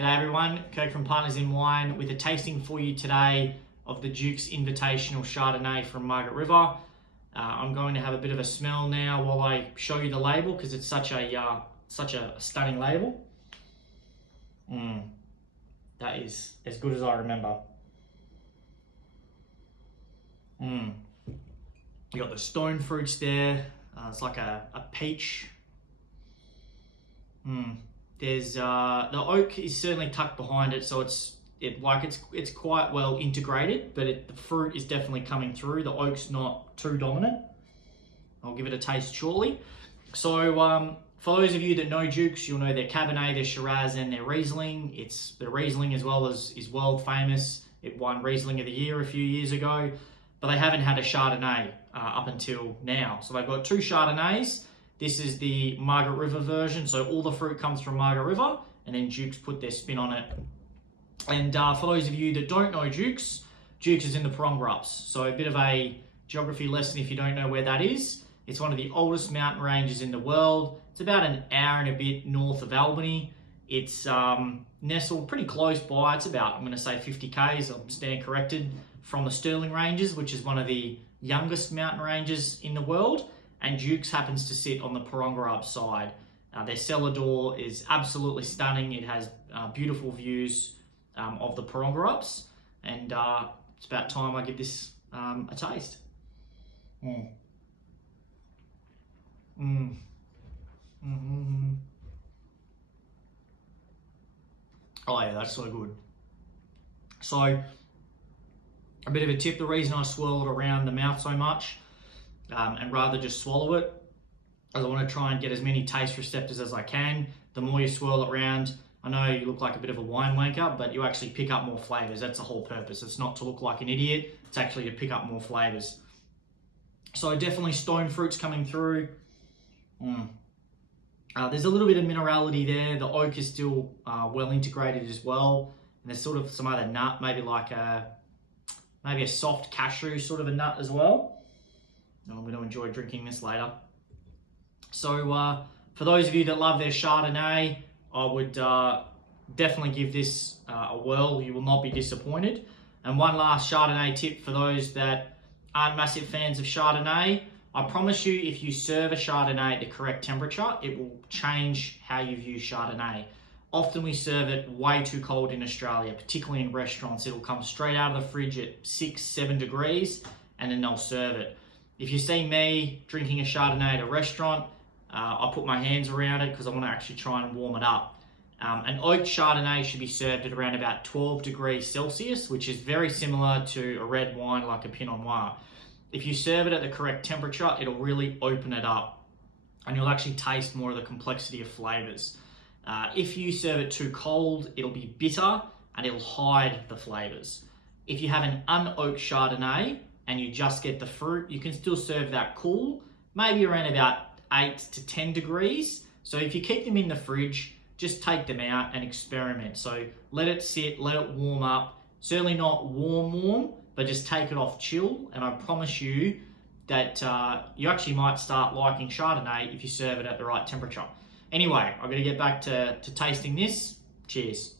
G'day everyone, Kirk from Partners in Wine with a tasting for you today of the Dukes Invitational Chardonnay from Margaret River. I'm going to have a bit of a smell now while I show you the label because it's such a stunning label. That is as good as I remember. You got the stone fruits there. It's like a peach. There's the oak is certainly tucked behind it, so it's quite well integrated, but the fruit is definitely coming through. The oak's not too dominant. I'll give it a taste shortly. So for those of you that know Dukes, you'll know their Cabernet, their Shiraz, and their Riesling. It's the Riesling as well as is world famous. It won Riesling of the Year a few years ago, but they haven't had a Chardonnay up until now. So they've got two Chardonnays. This is the Margaret River version, so all the fruit comes from Margaret River, and then Dukes put their spin on it. And for those of you that don't know Dukes, Dukes is in the Paronga Ups, so a bit of a geography lesson if you don't know where that is. It's one of the oldest mountain ranges in the world. It's about an hour and a bit north of Albany. It's nestled pretty close by. It's about, I'm going to say 50 k's, I'll stand corrected, from the Stirling Ranges, which is one of the youngest mountain ranges in the world. And Dukes happens to sit on the Paronga Up side. Their cellar door is absolutely stunning. It has beautiful views of the Paronga Ups, and it's about time I give this a taste. Oh yeah, that's so good. So a bit of a tip, the reason I swirl it around the mouth so much and rather just swallow it, as I want to try and get as many taste receptors as I can. The more you swirl it around, I know you look like a bit of a wine wanker, but you actually pick up more flavors. That's the whole purpose. It's not to look like an idiot, it's actually to pick up more flavors. So definitely stone fruits coming through. There's a little bit of minerality there. The oak is still well integrated as well. And there's sort of some other nut, maybe like maybe a soft cashew sort of a nut as well. I'm going to enjoy drinking this later. So for those of you that love their Chardonnay, I would definitely give this a whirl. You will not be disappointed. And one last Chardonnay tip for those that aren't massive fans of Chardonnay. I promise you, if you serve a Chardonnay at the correct temperature, it will change how you view Chardonnay. Often we serve it way too cold in Australia, particularly in restaurants. It'll come straight out of the fridge at 6-7 degrees, and then they'll serve it. If you see me drinking a Chardonnay at a restaurant, I put my hands around it because I want to actually try and warm it up. An oak Chardonnay should be served at around about 12 degrees Celsius, which is very similar to a red wine like a Pinot Noir. If you serve it at the correct temperature, it'll really open it up and you'll actually taste more of the complexity of flavors. If you serve it too cold, it'll be bitter and it'll hide the flavors. If you have an unoaked Chardonnay and you just get the fruit, you can still serve that cool, maybe around about 8 to 10 degrees. So if you keep them in the fridge, just take them out and experiment. So let it sit, let it warm up. Certainly not warm, but just take it off chill. And I promise you that you actually might start liking Chardonnay if you serve it at the right temperature. Anyway, I'm gonna get back to tasting this. Cheers.